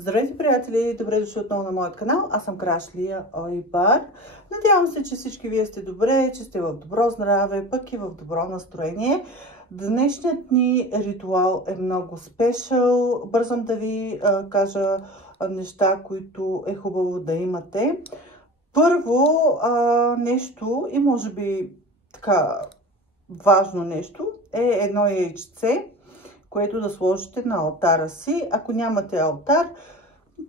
Здравейте, приятели! Добре дошли отново на моят канал. Аз съм Краш Лия Ойбар. Надявам се, че всички вие сте добре, че сте в добро здраве, пък и в добро настроение. Днешният ни ритуал е много спешъл. Бързам да ви кажа неща, които е хубаво да имате. Първо нещо и може би така важно нещо е едно яйчце, което да сложите на алтара си. Ако нямате алтар,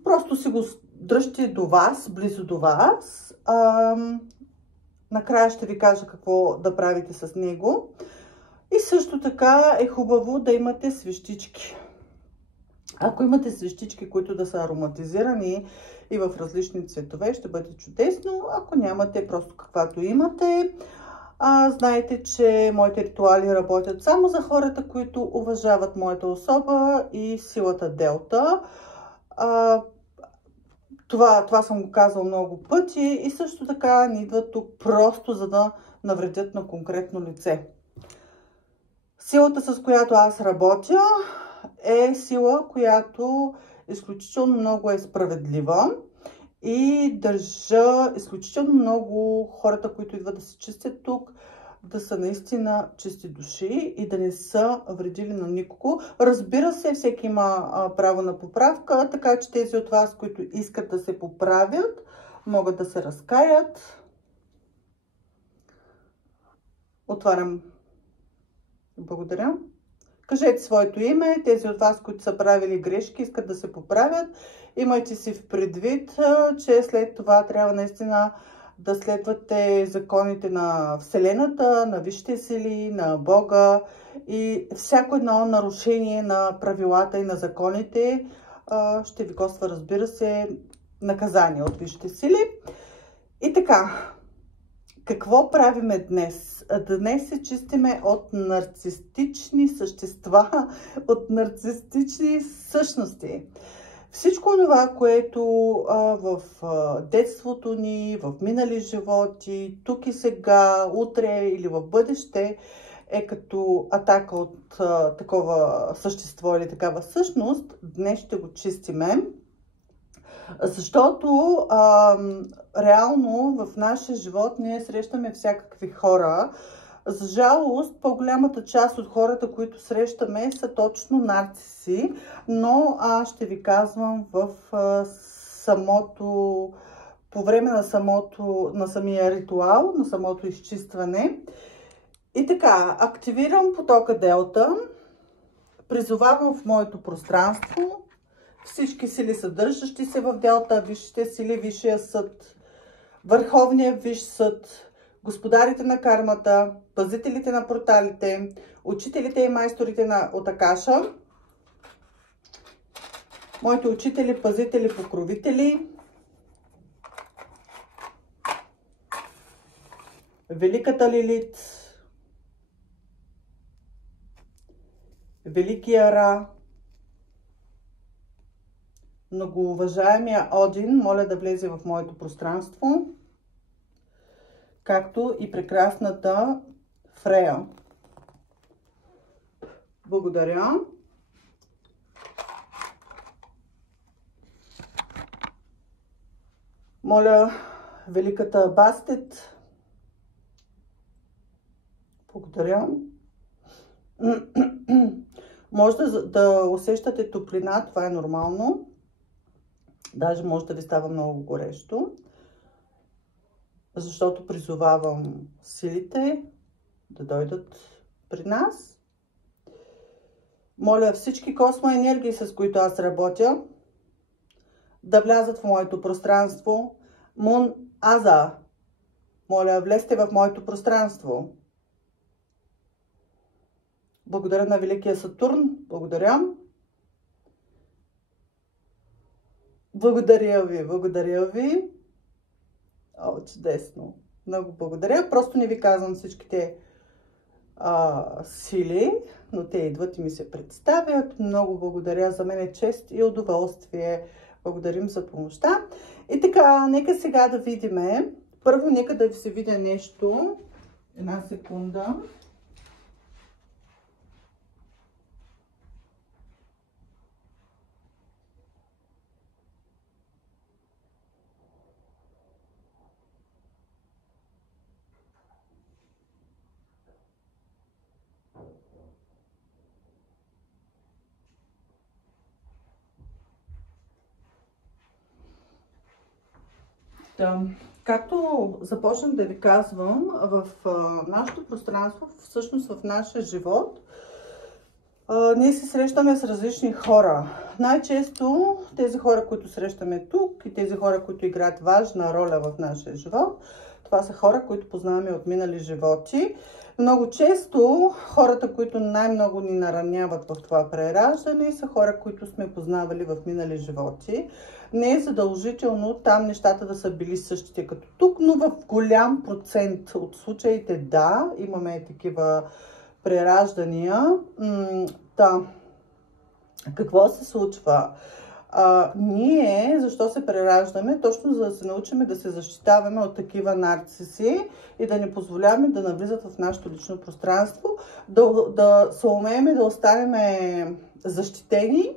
просто си го дръжте до вас, близо до вас. Накрая ще ви кажа какво да правите с него. И също така е хубаво да имате свещички. Ако имате свещички, които да са ароматизирани и в различни цветове, ще бъде чудесно. Ако нямате, просто каквато имате. Знаете, че моите ритуали работят само за хората, които уважават моята особа и силата Делта. Това съм го казал много пъти и също така не идват тук просто за да навредят на конкретно лице. Силата, с която аз работя, е сила, която изключително много е справедлива. И държа изключително много хората, които идват да се чистят тук, да са наистина чисти души и да не са вредили на никого. Разбира се, всеки има право на поправка, така че тези от вас, които искат да се поправят, могат да се разкаят. Отварям. Благодаря. Кажете своето име. Тези от вас, които са правили грешки, искат да се поправят. Имайте си в предвид, че след това трябва наистина да следвате законите на Вселената, на висшите сили, на Бога и всяко едно нарушение на правилата и на законите ще ви коства, разбира се, наказание от висшите сили. И така, какво правиме днес? Днес се чистиме от нарцистични същества, от нарцистични същности. Всичко това, което в детството ни, в минали животи, тук и сега, утре или в бъдеще, е като атака от такова същество или такава същност, днес ще го чистиме. Защото реално в нашия живот ние срещаме всякакви хора. За жалост, по-голямата част от хората, които срещаме, са точно нарциси, но аз ще ви казвам по време на самия ритуал, на самото изчистване. И така, активирам потока Делта, призовавам в моето пространство всички сили, съдържащи се в Делта, висшите сили, Висшия съд, Върховния висш съд, господарите на кармата, пазителите на порталите, учителите и майсторите от Акаша, моите учители, пазители, покровители, Великата Лилит, Великия Ра, многоуважаемия Один, моля да влезе в моето пространство, както и прекрасната Фрея. Благодаря. Моля Великата Бастет. Благодаря. Може да усещате топлина, това е нормално. Даже може да ви става много горещо. Защото призовавам силите да дойдат при нас. Моля всички космоенергии, с които аз работя, да влязат в моето пространство. Мун Аза, моля, влезте в моето пространство. Благодаря на Великия Сатурн. Благодаря. Благодаря ви, благодаря ви. О, чудесно. Много благодаря. Просто не ви казвам всичките сили, но те идват и ми се представят. Много благодаря. За мен е чест и удоволствие. Благодарим за помощта. И така, нека сега да видим. Първо, нека да ви се видя нещо. Една секунда. Да. Както започнах да ви казвам, в нашето пространство, всъщност в нашия живот, ние се срещаме с различни хора. Най-често тези хора, които срещаме тук и тези хора, които играят важна роля в нашия живот, това са хора, които познаваме от минали животи. Много често хората, които най-много ни нараняват в това прераждане, са хора, които сме познавали в минали животи. Не е задължително там нещата да са били същите като тук, но в голям процент от случаите да, имаме такива прераждания. Да. Какво се случва? Ние, защо се прераждаме? Точно за да се научим да се защитаваме от такива нарциси и да не позволяваме да навлизат в нашето лично пространство, да се умеем да останем защитени.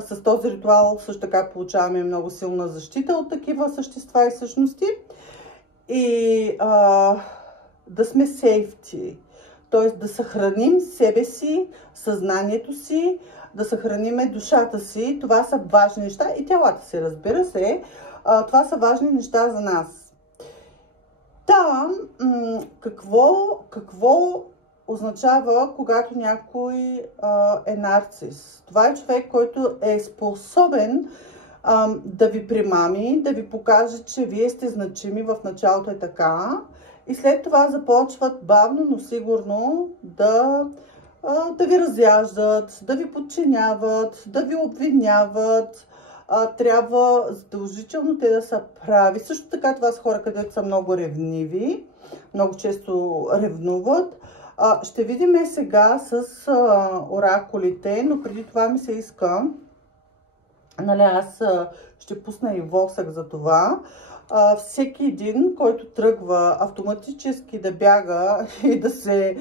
С този ритуал също така получаваме много силна защита от такива същества и същности. И да сме сейфти, т.е. да съхраним себе си, съзнанието си, да съхраним душата си. Това са важни неща и тялата си, разбира се. Това са важни неща за нас. Какво означава, когато някой е нарцис? Това е човек, който е способен да ви примами, да ви покаже, че вие сте значими, в началото е така. И след това започват бавно, но сигурно да ви разяждат, да ви подчиняват, да ви обвиняват. Трябва задължително те да са прави. Също така това са хора, където са много ревниви, много често ревнуват. Ще видим сега с оракулите, но преди това ми се иска, нали, аз ще пусна и восък за това. Всеки един, който тръгва автоматически да бяга и да се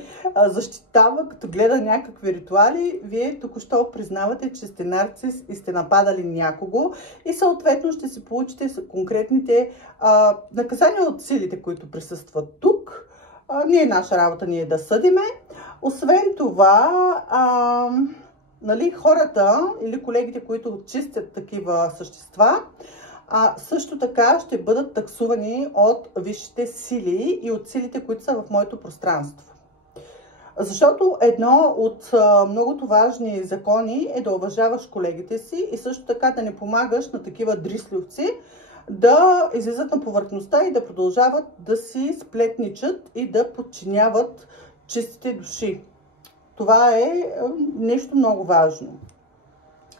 защитава, като гледа някакви ритуали, вие току-що признавате, че сте нарцис и сте нападали някого и съответно ще си получите конкретните наказания от силите, които присъстват тук. Не е наша работа ние да съдиме. Освен това, нали, хората или колегите, които чистят такива същества, също така ще бъдат таксувани от висшите сили и от силите, които са в моето пространство. Защото едно от многото важни закони е да уважаваш колегите си и също така да не помагаш на такива дрисливци да излизат на повърхността и да продължават да си сплетничат и да подчиняват чистите души. Това е нещо много важно.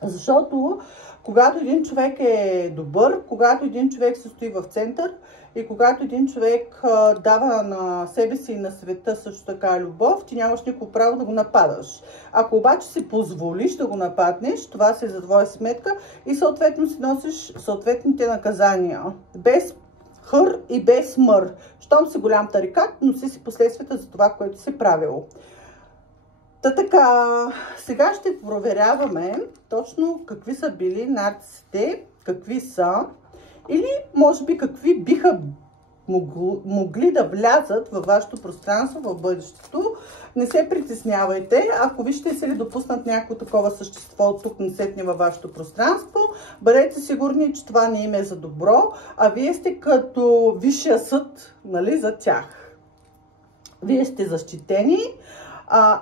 Защото когато един човек е добър, когато един човек се стои в център и когато един човек дава на себе си и на света също така любов, ти нямаш никакво право да го нападаш. Ако обаче си позволиш да го нападнеш, това си е за твоя сметка и съответно си носиш съответните наказания. Без хър и без мър. Щом си голям тарикат, носи си последствията за това, което си правил. Така, сега ще проверяваме точно какви са били нарцисите, какви са или може би какви биха могли да влязат във вашето пространство в бъдещето. Не се притеснявайте, ако ви ще се ли допуснат някакво такова същество от тук насетне във вашето пространство, бъдете сигурни, че това не им е за добро, а вие сте като висшия съд, нали, за тях. Вие сте защитени.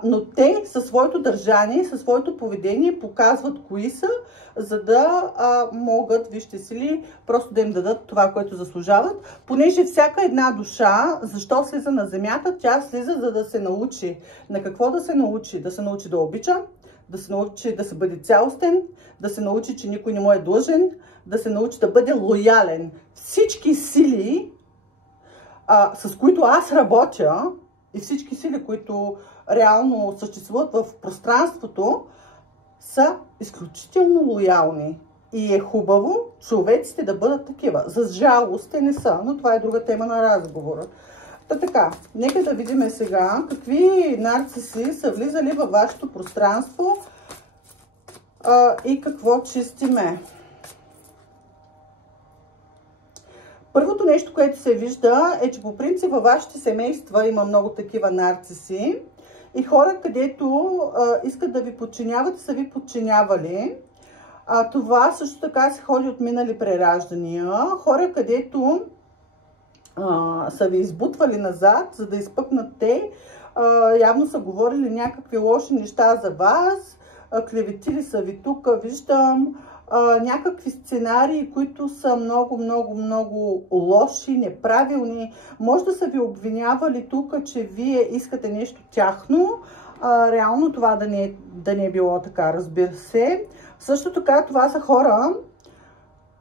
Но те със своето държание, със своето поведение показват кои са, за да могат висшите сили просто да им дадат това, което заслужават. Понеже всяка една душа, защо слиза на земята? Тя слиза, за да се научи. На какво да се научи? Да се научи да обича, да се научи да се бъде цялостен, да се научи, че никой не му е длъжен, да се научи да бъде лоялен. Всички сили, с които аз работя, и всички сили, които реално съществуват в пространството, са изключително лоялни. И е хубаво човеците да бъдат такива. За жалост те не са, но това е друга тема на разговора. Така, нека да видим сега какви нарциси са влизали във вашето пространство и какво чистиме. Първото нещо, което се вижда е, че по принцип във вашите семейства има много такива нарциси и хора, където искат да ви подчиняват, са ви подчинявали. Това също така се ходи от минали прераждания. Хора, където са ви избутвали назад, за да изпъкнат те, явно са говорили някакви лоши неща за вас, клеветили са ви тук, виждам някакви сценарии, които са много лоши, неправилни. Може да са ви обвинявали тук, че вие искате нещо тяхно. Реално това да не е било така, разбира се. Също така това са хора,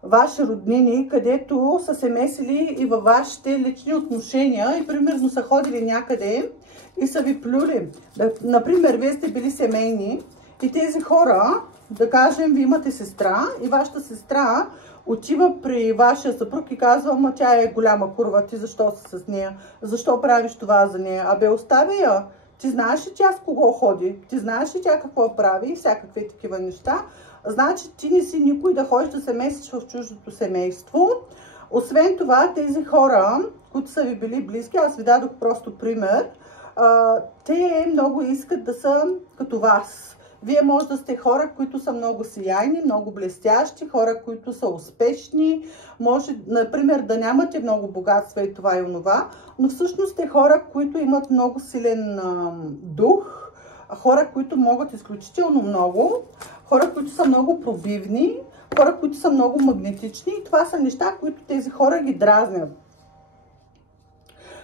ваши роднини, където са се месили и във вашите лични отношения и примерно са ходили някъде и са ви плюли. Например, вие сте били семейни и тези хора, да кажем, ви имате сестра и вашата сестра отива при вашия съпруг и казва: ама тя е голяма курва, ти защо си с нея? Защо правиш това за нея? Абе, остави я! Ти знаеш ли тя с кого ходи? Ти знаеш ли тя какво прави? И всякакви такива неща. Значи ти не си никой да ходиш да се месиш в чуждото семейство. Освен това, тези хора, които са ви били близки, аз ви дадох просто пример, те много искат да са като вас. Вие може да сте хора, които са много сияйни, много блестящи, хора, които са успешни. Може, например, да нямате много богатства и това и онова, но всъщност сте хора, които имат много силен дух, хора, които могат изключително много, хора, които са много пробивни, хора, които са много магнетични. И това са неща, които тези хора ги дразнят.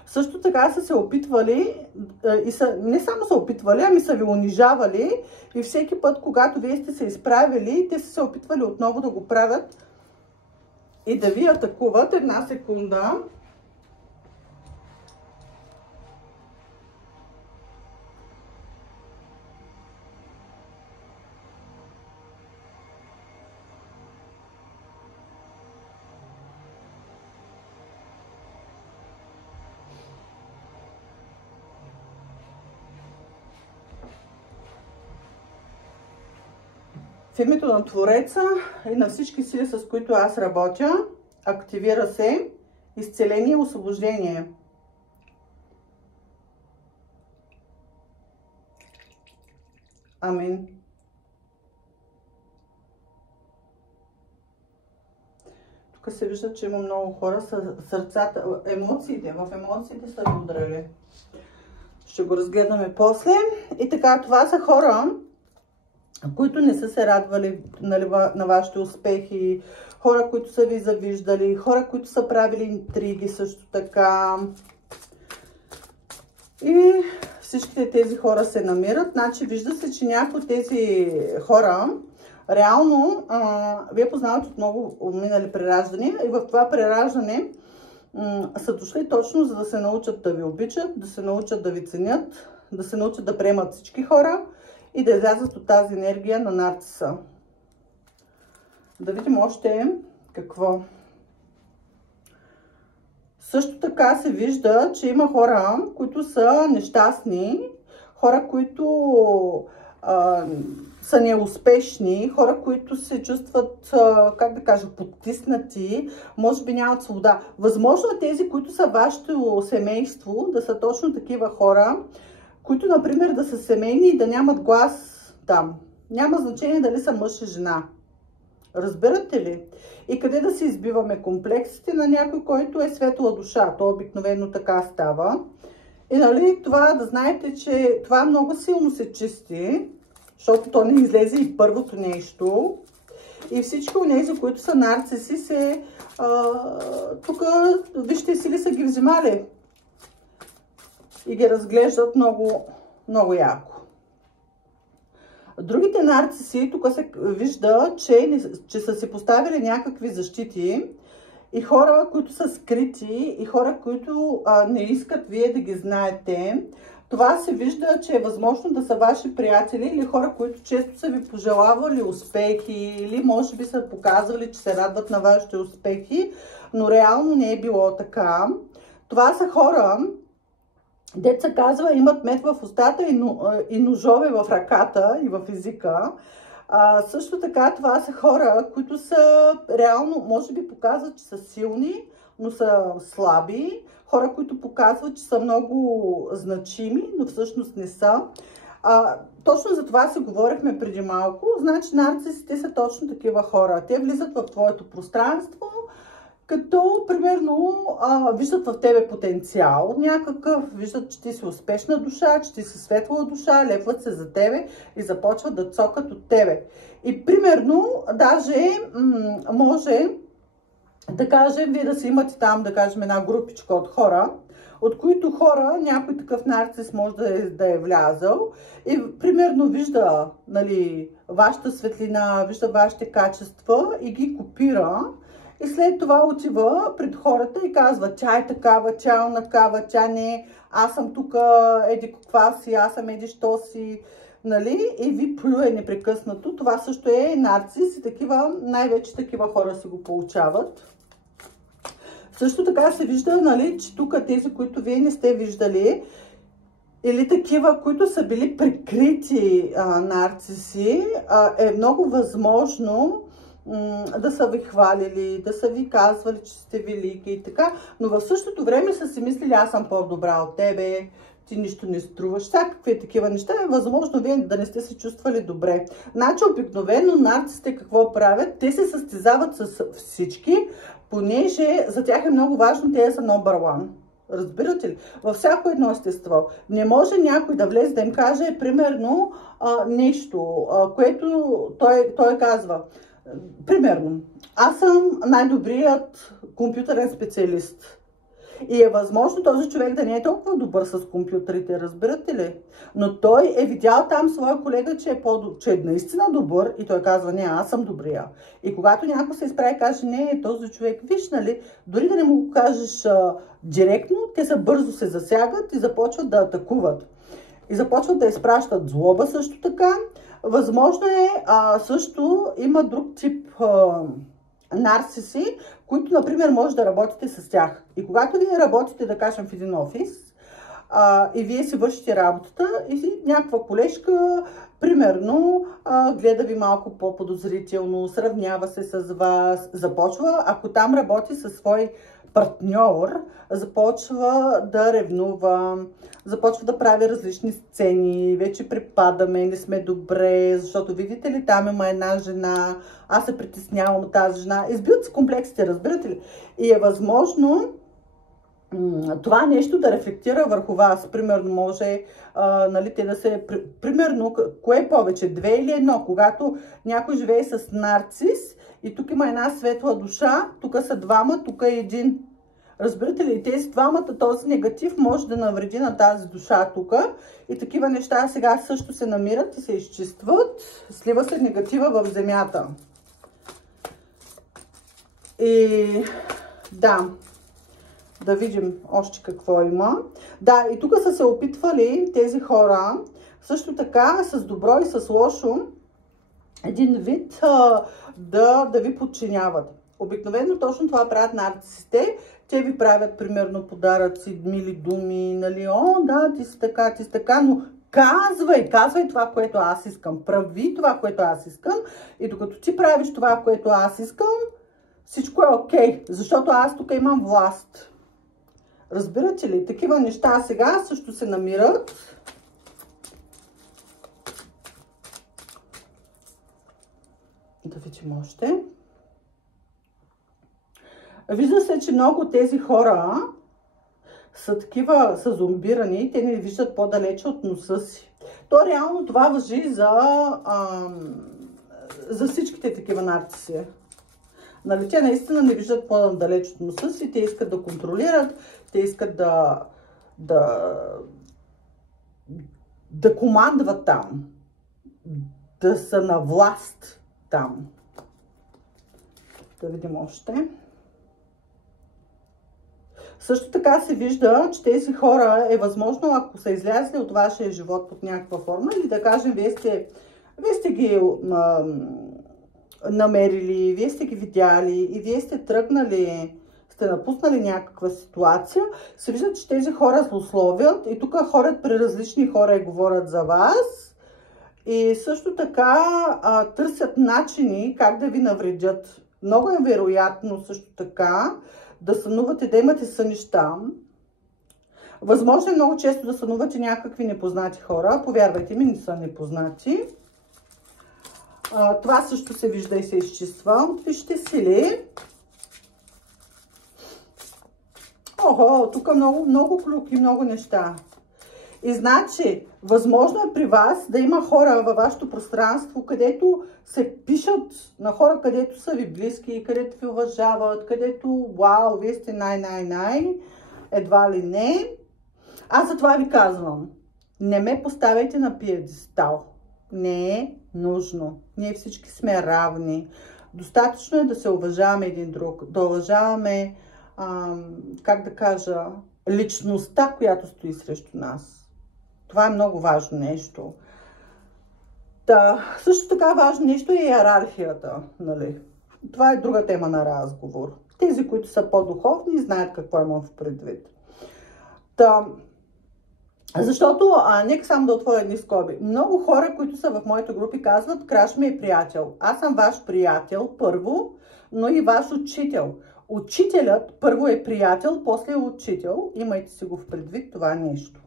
Също така са се опитвали, и не само са опитвали, ами са ви унижавали и всеки път, когато вие сте се изправили, те са се опитвали отново да го правят и да ви атакуват. Една секунда. В името на Твореца и на всички сили, с които аз работя, активира се изцеление и освобождение. Амин. Тук се вижда, че има много хора с сърцата, емоциите, в емоциите са ви удрали. Ще го разгледаме после. И така, това са хора, които не са се радвали на вашите успехи, хора, които са ви завиждали, хора, които са правили интриги също така. И всичките тези хора се намират. Значи вижда се, че някои от тези хора реално вие познавате от много минали прераждания и в това прераждане са дошли точно за да се научат да ви обичат, да се научат да ви ценят, да се научат да приемат всички хора и да излязат от тази енергия на нарциса. Да видим още какво. Също така се вижда, че има хора, които са нещастни, хора, които са неуспешни, хора, които се чувстват, как да кажа, потиснати, може би нямат свобода. Възможно е тези, които са вашето семейство, да са точно такива хора, които, например, да са семейни и да нямат глас там. Няма значение дали са мъж и жена. Разбирате ли? И къде да си избиваме комплексите на някой, който е светла душа. То обикновено така става. И нали, това да знаете, че това много силно се чисти, защото то не излезе и първото нещо. И всички от тези, които са нарциси, се тук, вижте, сили са ги взимали. И ги разглеждат много, много яко. Другите нарциси, тук се вижда, че са си поставили някакви защити и хора, които са скрити и хора, които не искат вие да ги знаете. Това се вижда, че е възможно да са ваши приятели или хора, които често са ви пожелавали успехи или може би са показвали, че се радват на вашите успехи, но реално не е било така. Това са хора, деца казва, имат мед в устата и ножове в ръката и в езика. Също така това са хора, които са реално, може би показват, че са силни, но са слаби. Хора, които показват, че са много значими, но всъщност не са. точно за това си говорихме преди малко. Значи нарцисите са точно такива хора. Те влизат в твоето пространство, като примерно виждат в тебе потенциал някакъв, виждат, че ти си успешна душа, че ти си светла душа, лепват се за тебе и започват да цокат от тебе. И примерно, даже може да кажем, вие да си имате там, да кажем, една групичка от хора, от които хора някой такъв нарцис може да е влязал и примерно вижда, нали, вашата светлина, вижда вашите качества и ги копира. И след това отива пред хората и казва, тя е такава, тя е онакава, тя не, аз съм тук, еди каква си, аз съм еди що си, нали? И ви плюе непрекъснато. Това също е нарцис и такива, най-вече такива хора си го получават. Също така се вижда, нали, че тук тези, които вие не сте виждали, или такива, които са били прикрити нарциси, е много възможно да са ви хвалили, да са ви казвали, че сте велики и така, но в същото време са си мислили, аз съм по-добра от тебе, ти нищо не струваш, всякакви такива неща, е възможно вие да не сте се чувствали добре. Значи обикновено нарцисите какво правят? Те се състезават с всички, понеже за тях е много важно, те са номер 1. Разбирате ли? Във всяко едно естество. Не може някой да влезе да им каже, примерно, нещо, което той казва. Примерно, аз съм най-добрият компютърен специалист. И е възможно този човек да не е толкова добър с компютрите, разбирате ли? Но той е видял там своя колега, че е наистина добър и той казва, не, аз съм добрия. И когато някой се изправи и каже, не, този човек, виж, нали, дори да не му го кажеш директно, те са бързо се засягат и започват да атакуват. И започват да изпращат злоба също така. Възможно е, също има друг тип нарциси, които, например, може да работите с тях. И когато вие работите, да кажем, в един офис, и вие си вършите работата, и някаква колежка, примерно, гледа ви малко по-подозрително, сравнява се с вас, започва, ако там работи със свой партньор, започва да ревнува, започва да прави различни сцени, вече припадаме, не сме добре, защото видите ли, там има една жена, аз се притеснявам от тази жена. Избиват се комплексите, разбирате ли? И е възможно това нещо да рефлектира върху вас. Примерно може, нали, те да се... Примерно, кое е повече? 2 или 1? Когато някой живее с нарцис и тук има една светла душа, тук са 2, тук е 1. Разбирате ли? Тези 2, този негатив може да навреди на тази душа тук. И такива неща сега също се намират и се изчистват. Слива се негатива в земята. И да видим още какво има. Да, и тук са се опитвали тези хора също така с добро и с лошо един вид да ви подчиняват. Обикновено точно това правят нарцисите. Те ви правят примерно подаръци, мили думи, нали, о, да, ти си така, но казвай това, което аз искам. Прави това, което аз искам. И докато ти правиш това, което аз искам, всичко е окей, защото аз тук имам власт. Разбирате ли? Такива неща сега също се намират. Да видим още. Вижда се, че много от тези хора са такива, са зомбирани, те не виждат по-далече от носа си. То реално това важи за всичките такива нарциси. Нали, те наистина не виждат по-далеч от носа си, те искат да контролират, те искат да командват там, да са на власт там. Да видим още. Също така се вижда, че тези хора е възможно, ако са излязли от вашия живот под някаква форма, или да кажем, вие сте ги намерили, вие сте ги видяли и вие сте тръгнали, сте напуснали някаква ситуация, се вижда, че тези хора злословят и тук ходят при различни хора и говорят за вас и също така търсят начини как да ви навредят. Много е вероятно също така да сънувате, да имате сънища, Възможно е много често да сънувате някакви непознати хора. Повярвайте ми, не са непознати. Това също се вижда и се изчиства от висшите сили. Охо, тук много клюки, много неща. И значи, възможно е при вас да има хора във вашето пространство, където се пишат на хора, където са ви близки, където ви уважават, където, вау, вие сте най-най-най, едва ли не. Аз затова ви казвам, не ме поставяйте на пиедестал. Не е нужно. Ние всички сме равни. Достатъчно е да се уважаваме един друг, да уважаваме, как да кажа, личността, която стои срещу нас. Това е много важно нещо. Също така важно нещо е иерархията. Нали? Това е друга тема на разговор. Тези, които са по-духовни, знаят какво имам в предвид. Защото, нека само да отворя едни скоби. Много хора, които са в моите групи, казват, краш ми е приятел. Аз съм ваш приятел първо, но и ваш учител. Учителят първо е приятел, после е учител. Имайте си го в предвид това нещо.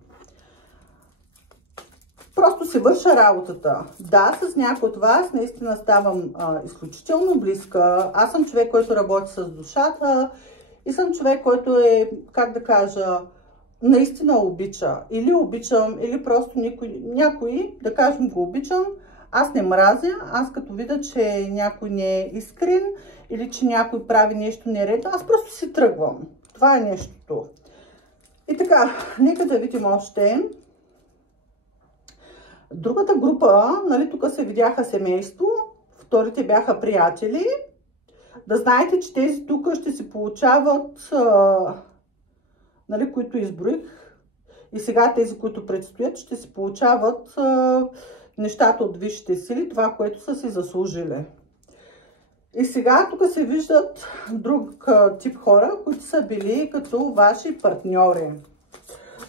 Просто си върша работата. Да, с някой от вас наистина ставам изключително близка. Аз съм човек, който работи с душата и съм човек, който е, как да кажа, наистина обича. Или обичам, или просто някой, да кажем, го обичам. Аз не мразя, аз като видя, че някой не е искрен или че някой прави нещо нередно, аз просто си тръгвам. Това е нещото. И така, нека да видим още. Другата група, нали, тук се видяха семейство, вторите бяха приятели. Да знаете, че тези тук ще си получават, нали, които изброих. И сега тези, които предстоят, ще си получават нещата от висшите сили, това, което са си заслужили. И сега тук се виждат друг тип хора, които са били като ваши партньори.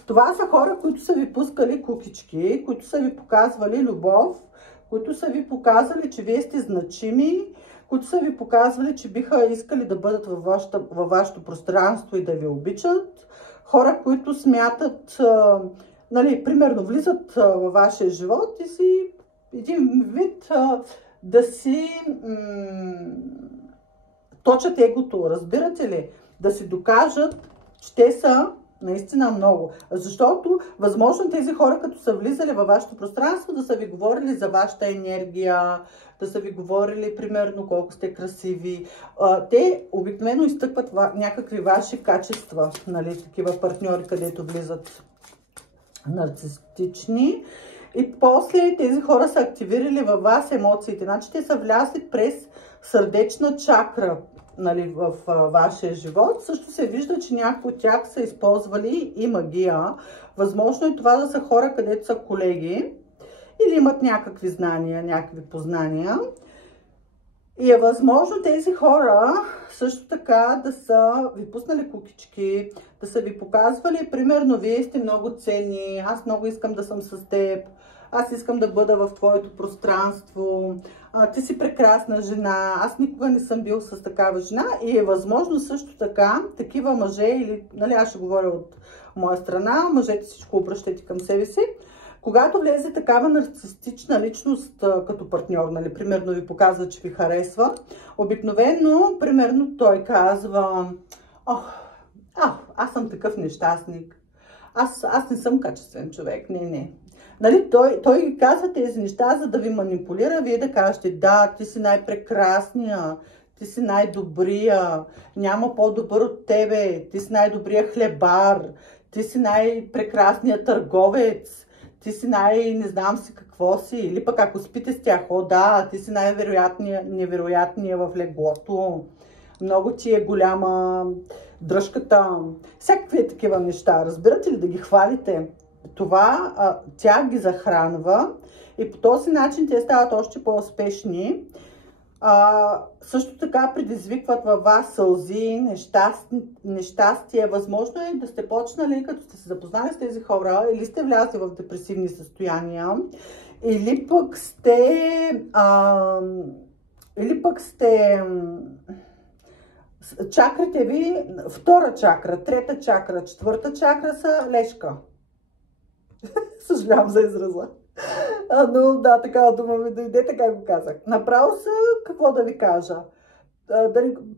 Това са хора, които са ви пускали кукички, които са ви показвали любов, които са ви показали, че вие сте значими, които са ви показвали, че биха искали да бъдат във вашето пространство и да ви обичат. Хора, които смятат, нали, примерно влизат във вашия живот и си един вид да си точат егото, разбирате ли? Да си докажат, че те са наистина много. Защото, възможно тези хора, като са влизали във вашето пространство, да са ви говорили за вашата енергия, да са ви говорили, примерно, колко сте красиви. Те обикновено изтъкват някакви ваши качества, нали, такива партньори, където влизат нарцистични. И после тези хора са активирали във вас емоциите. Значи те са влясли през сърдечна чакра, нали, в вашия живот. Също се вижда, че някои от тях са използвали и магия. Възможно е това да са хора, където са колеги или имат някакви знания, някакви познания. И е възможно тези хора също така да са ви пуснали кукички, да са ви показвали, примерно, вие сте много ценни, аз много искам да съм с теб, аз искам да бъда в твоето пространство, ти си прекрасна жена, аз никога не съм бил с такава жена. И е възможно също така такива мъже, или, нали, аз ще говоря от моя страна, мъжете всичко обръщайте към себе си. Когато влезе такава нарцистична личност като партньор, нали, примерно ви показва, че ви харесва, обикновено, примерно, той казва, аз съм такъв нещастник, аз не съм качествен човек, не. Нали, той казва тези неща, за да ви манипулира, вие да кажете, да, ти си най-прекрасния, ти си най-добрия, няма по-добър от тебе, ти си най-добрия хлебар, ти си най-прекрасният търговец, ти си не знам си какво си, или пък ако спите с тях, да, ти си невероятния в леглото, много ти е голяма дръжката, всякакви такива неща, разбирате ли, да ги хвалите. Това тя ги захранва и по този начин те стават още по-успешни. Също така предизвикват във вас сълзи, нещастие. Възможно е да сте почнали, като сте се запознали с тези хора, или сте влязли в депресивни състояния, или пък сте Чакрите ви, втора чакра, трета чакра, четвърта чакра са лешка. Съжалявам за израза. Но да, такава дума ми дойде, така го казах. Направо са, какво да ви кажа,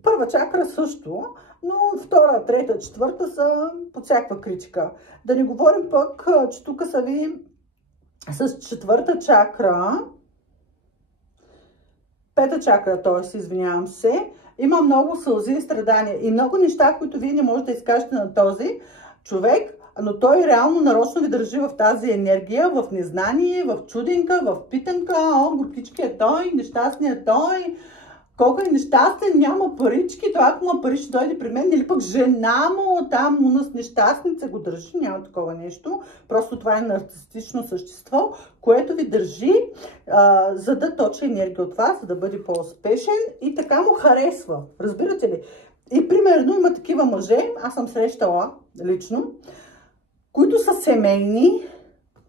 първа чакра също, но втора, трета, четвърта са под всякаква критика. Да не говорим пък, че тук са ви с четвърта чакра, пета чакра, т.е. извинявам се, има много сълзи и страдания и много неща, които вие не можете да изкажете на този човек, но той реално нарочно ви държи в тази енергия, в незнание, в чуденка, в питанка. О, горкички е той, нещастният е той. Колко е нещастен, няма парички, той ако има пари ще дойде при мен, или пък жена му, там му нас нещастница го държи, няма такова нещо. Просто това е нарцистично същество, което ви държи, за да точи енергия от вас, за да бъде по-успешен и така му харесва. Разбирате ли? И примерно има такива мъже, аз съм срещала лично, които са семейни,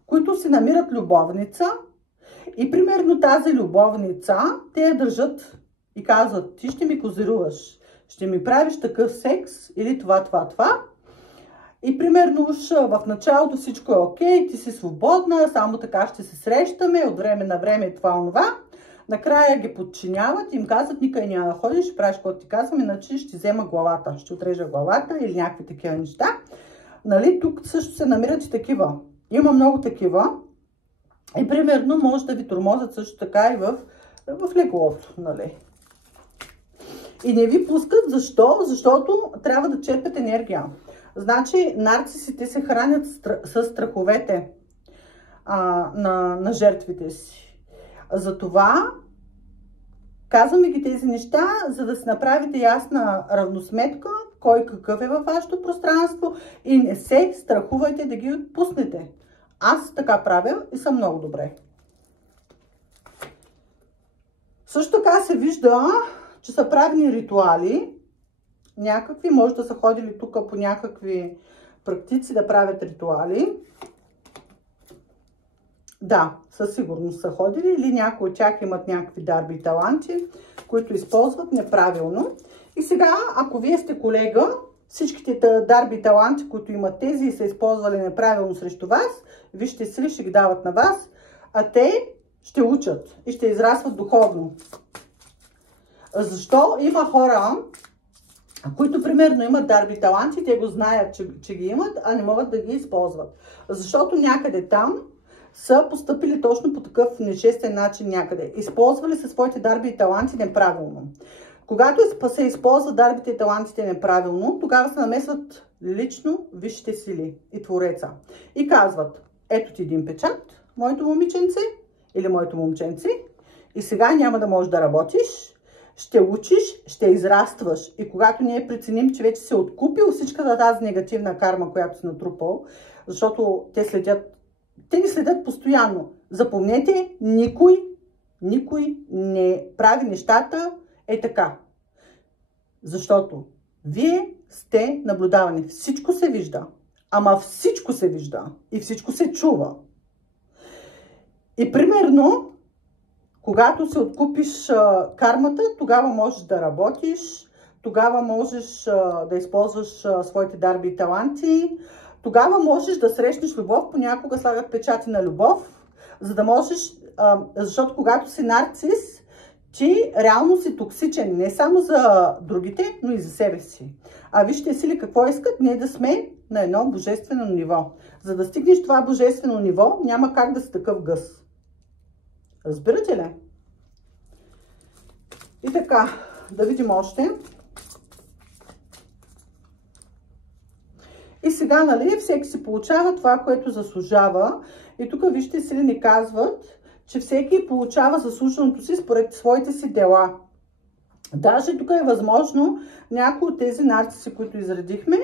които си намират любовница и примерно тази любовница, те я държат и казват, ти ще ми козируваш, ще ми правиш такъв секс или това. И примерно уж в началото всичко е окей, ти си свободна, само така ще се срещаме, от време на време и това. Накрая ги подчиняват и им казват, никъде няма да ходиш, ще правиш каквото ти казвам, иначе ще взема главата, ще отрежа главата или някакви такива неща. Нали, тук също се намират и такива. Има много такива. И примерно може да ви тормозят също така и в леглото. Нали. И не ви пускат. Защо? Защото трябва да черпят енергия. Значи нарцисите се хранят с страховете на жертвите си. Затова казваме ги тези неща, за да си направите ясна равносметка, кой какъв е във вашето пространство и не се страхувайте да ги отпуснете. Аз така правя и съм много добре. Също така се вижда, че са правени ритуали. Някакви, може да са ходили тук по някакви практици да правят ритуали. Да, със сигурност са ходили или някои от тях имат някакви дарби и таланти, които използват неправилно. И сега, ако вие сте колега, всичките дарби и таланти, които имат тези и са използвали неправилно срещу вас, вижте сили ще ги дават на вас, а те ще учат и ще израстват духовно. Защо има хора, които примерно имат дарби и таланти, те го знаят, че ги имат, а не могат да ги използват. Защото някъде там са постъпили точно по такъв нечестен начин някъде. Използвали са своите дарби и таланти неправилно. Когато се използват дарбите и талантите неправилно, тогава се намесват лично висшите сили и Твореца. И казват, ето ти един печат, моето момиченце или моето момченце, и сега няма да можеш да работиш, ще учиш, ще израстваш. И когато ние преценим, че вече се откупил всичката тази негативна карма, която си натрупал, защото те ни следят постоянно. Запомнете, никой не прави нещата така. Защото вие сте наблюдавани. Всичко се вижда. Ама всичко се вижда. И всичко се чува. И примерно, когато се откупиш кармата, тогава можеш да работиш, тогава можеш да използваш своите дарби и таланти, тогава можеш да срещнеш любов, понякога слагат печати на любов, за да можеш, защото когато си нарцис, ти реално си токсичен, не само за другите, но и за себе си. А вижте сили какво искат, ние да сме на едно божествено ниво. За да стигнеш това божествено ниво, няма как да си такъв гъс. Разбирате ли? И така, да видим още. И сега, нали, всеки си получава това, което заслужава. И тук, вижте, сили ни казват, че всеки получава заслуженото си според своите си дела. Даже тук е възможно някои от тези нарциси, които изредихме,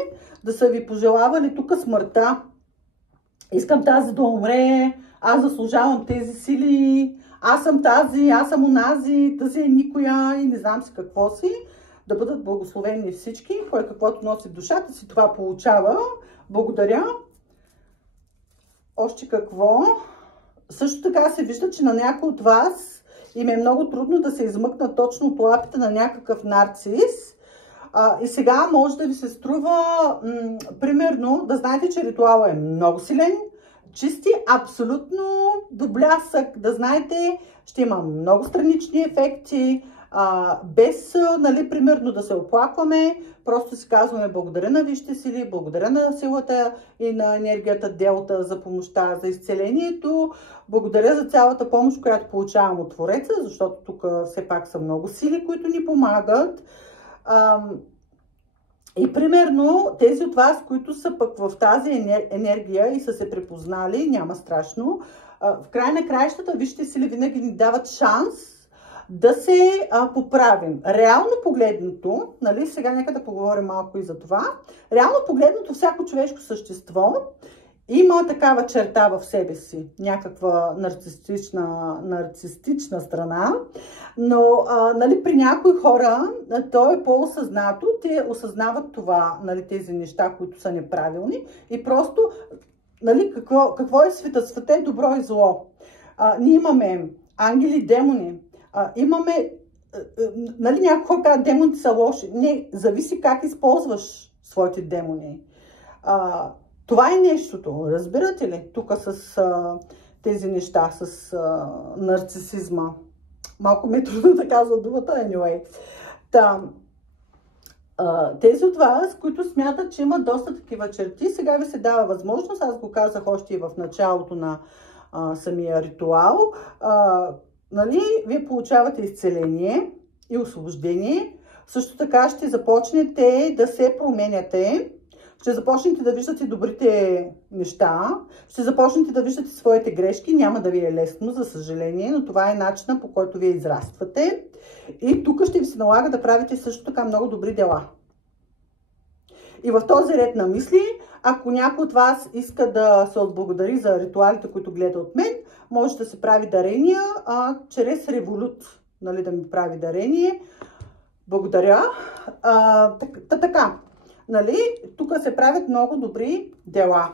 да са ви пожелавали тук смъртта. Искам тази да умре, аз заслужавам тези сили, аз съм тази, аз съм онази, тази е никоя и не знам си какво си. Да бъдат благословени всички, кой каквото носи в душата си, това получава. Благодаря. Още какво? Също така се вижда, че на някой от вас им е много трудно да се измъкнат точно от лапите на някакъв нарцис. И сега може да ви се струва, примерно, да знаете, че ритуалът е много силен, чисти, абсолютно до блясък, да знаете, ще има много странични ефекти, без, нали, примерно да се оплакваме, просто си казваме благодаря на висшите сили, благодаря на силата и на енергията Делта за помощта, за изцелението, благодаря за цялата помощ, която получавам от Твореца, защото тук все пак са много сили, които ни помагат. И примерно тези от вас, които са пък в тази енергия и са се препознали, няма страшно, в края на краищата висшите сили винаги ни дават шанс да се поправим. Реално погледнато, нали, сега нека да поговорим малко и за това, реално погледнато всяко човешко същество има такава черта в себе си, някаква нарцистична страна, но нали, при някои хора то е по-осъзнато, те осъзнават това, нали, тези неща, които са неправилни и просто, нали, какво е света? Света е добро и зло. Ние имаме ангели, демони, имаме, нали, някои хора казват, демоните са лоши. Не, зависи как използваш своите демони. Това е нещото, разбирате ли? Тук с тези неща, с нарцисизма. Малко ми е трудно да казва думата, anyway. Тези от вас, които смятат, че имат доста такива черти, сега ви се дава възможност, аз го казах още и в началото на самия ритуал, нали, вие получавате изцеление и освобождение. Също така ще започнете да се променяте. Ще започнете да виждате добрите неща. Ще започнете да виждате своите грешки. Няма да ви е лесно, за съжаление, но това е начинът, по който вие израствате. И тук ще ви се налага да правите също така много добри дела. И в този ред на мисли, ако някой от вас иска да се отблагодари за ритуалите, които гледа от мен, може да се прави дарения чрез Револют, нали, да ми прави дарение. Благодаря. Така, нали, тук се правят много добри дела.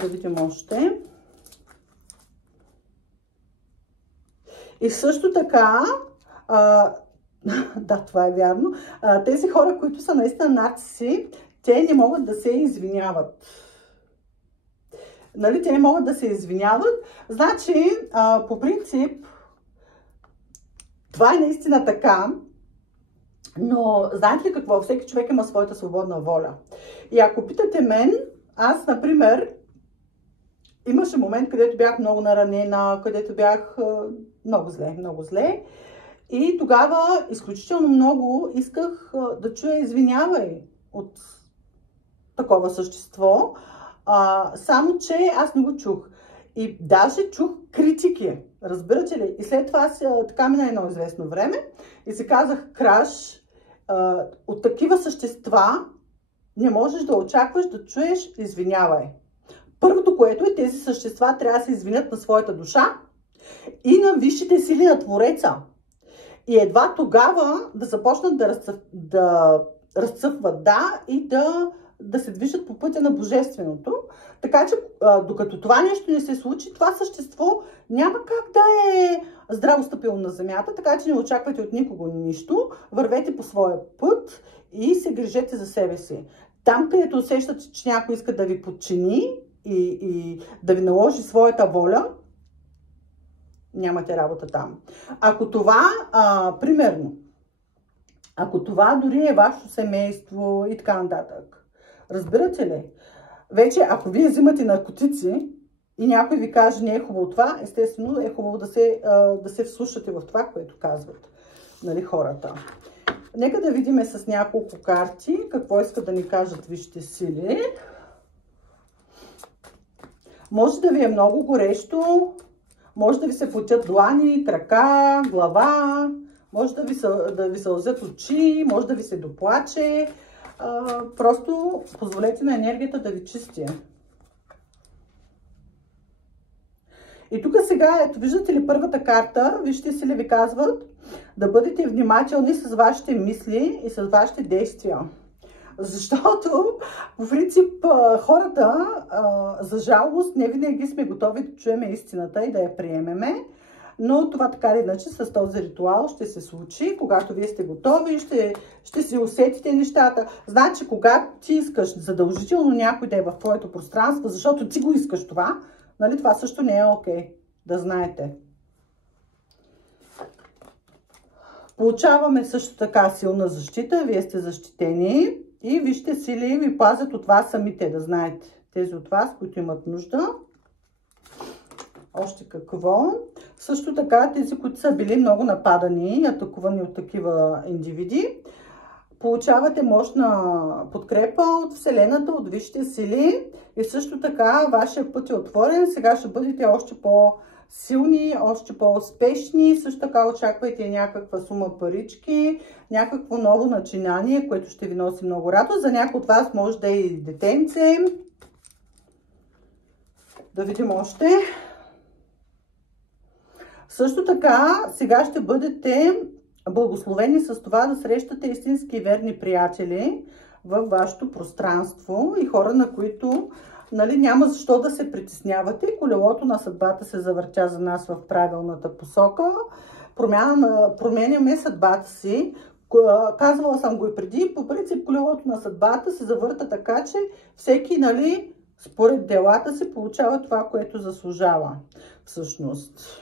Да видим още. И също така, да, това е вярно, тези хора, които са наистина нарциси, те не могат да се извиняват. Нали, те не могат да се извиняват. Значи, по принцип, това е наистина така, но знаете ли какво? Всеки човек има своята свободна воля. И ако питате мен, аз, например, имаше момент, където бях много наранена, където бях много зле. И тогава изключително много исках да чуя извинявай от такова същество. Само, че аз не го чух. И даже чух критики, разбирате ли? И след това така мина едно известно време и се казах, Краш, от такива същества не можеш да очакваш да чуеш извинявай. Първото, което е, тези същества трябва да се извинят на своята душа и на висшите сили на Твореца. И едва тогава да започнат да разцъфват, и да се движат по пътя на Божественото. Така че, докато това нещо не се случи, това същество няма как да е здраво стъпило на земята, така че не очаквайте от никого нищо, вървете по своя път и се грижете за себе си. Там, където усещате, че някой иска да ви подчини и да ви наложи своята воля, нямате работа там. Ако това, примерно, ако това дори е вашето семейство и така нататък, разбирате ли? Вече, ако вие взимате наркотици и някой ви каже, не е хубаво това, естествено е хубаво да се вслушате в това, което казват, нали, хората. Нека да видим с няколко карти какво искат да ни кажат висшите сили. Може да ви е много горещо, може да ви се потят длани, крака, глава, може да ви сълзят очи, може да ви се доплаче. Просто позволете на енергията да ви чисти. И тук сега, ето виждате ли първата карта, вижте си ли ви казват да бъдете внимателни с вашите мисли и с вашите действия. Защото, по принцип, хората, за жалост, не винаги сме готови да чуем истината и да я приемеме. Но това така или иначе с този ритуал ще се случи, когато вие сте готови, ще си усетите нещата. Значи, когато ти искаш задължително някой да е в твоето пространство, защото ти го искаш това, нали, това също не е окей, да знаете. Получаваме също така силна защита, вие сте защитени и вижте, сили ви пазят от вас самите, да знаете. Тези от вас, които имат нужда. Още какво? Също така, тези, които са били много нападани, атакувани от такива индивиди, получавате мощна подкрепа от Вселената, от висшите сили и също така вашия път е отворен. Сега ще бъдете още по-силни, още по-успешни. Също така очаквайте някаква сума парички, някакво ново начинание, което ще ви носи много радост. За някой от вас може да е и детенце. Да видим още. Също така, сега ще бъдете благословени с това да срещате истински верни приятели във вашето пространство и хора, на които, нали, няма защо да се притеснявате. Колелото на съдбата се завъртя за нас в правилната посока. Променяме съдбата си. Казвала съм го и преди. По принцип, колелото на съдбата се завърта така, че всеки, нали, според делата си получава това, което заслужава всъщност.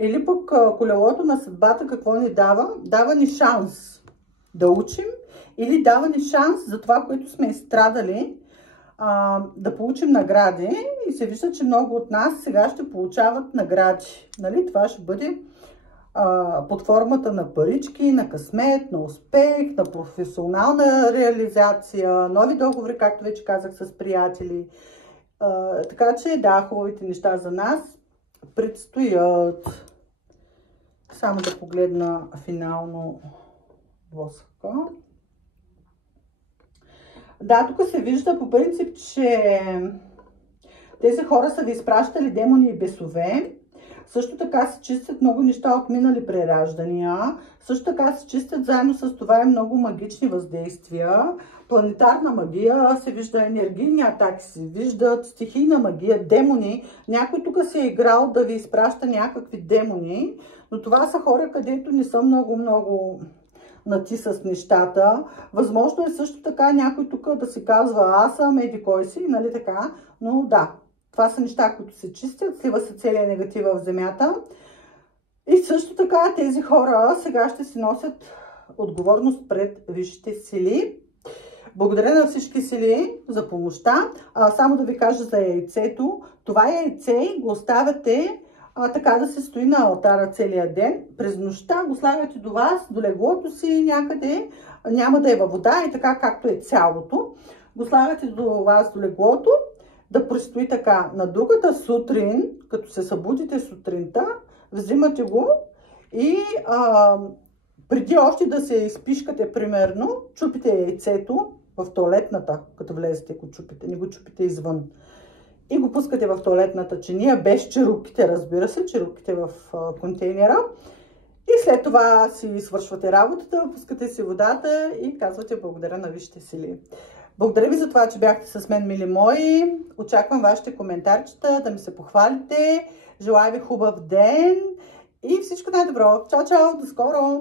Или пък колелото на съдбата какво ни дава? Дава ни шанс да учим или дава ни шанс за това, което сме изстрадали, да получим награди. И се вижда, че много от нас сега ще получават награди. Нали? Това ще бъде под формата на парички, на късмет, на успех, на професионална реализация, нови договори, както вече казах, с приятели. Така че да, хубавите неща за нас предстоят. Само да погледна финално восъка. Да, тук се вижда по принцип, че тези хора са ви изпращали демони и бесове. Също така се чистят много неща от минали прераждания. Също така се чистят заедно с това и много магични въздействия. Планетарна магия, се вижда енергийни атаки, се виждат стихийна магия, демони. Някой тук се е играл да ви изпраща някакви демони, но това са хора, където не са много нати с нещата. Възможно е също така някой тук да си казва, аз съм еди кой си, нали така, но да. Това са неща, които се чистят, слива се целият негатив в земята. И също така тези хора сега ще си носят отговорност пред висшите сили. Благодаря на всички сили за помощта. Само да ви кажа за яйцето. Това яйце го оставяте така да се стои на алтара целия ден. През нощта го слагате до вас, до леглото си някъде. Няма да е във вода и така както е цялото. Го слагате до вас, до леглото. Да престои така. На другата сутрин, като се събудите сутринта, взимате го и преди още да се изпишкате, примерно, чупите яйцето в тоалетната, като влезете, го чупите, не го чупите извън. И го пускате в тоалетната чиния, без черупките, разбира се, черупките в контейнера. И след това си свършвате работата, пускате си водата и казвате благодаря на висшите сили. Благодаря ви за това, че бяхте с мен, мили мои. Очаквам вашите коментарчета, да ми се похвалите. Желая ви хубав ден и всичко най-добро. Чао, чао, до скоро!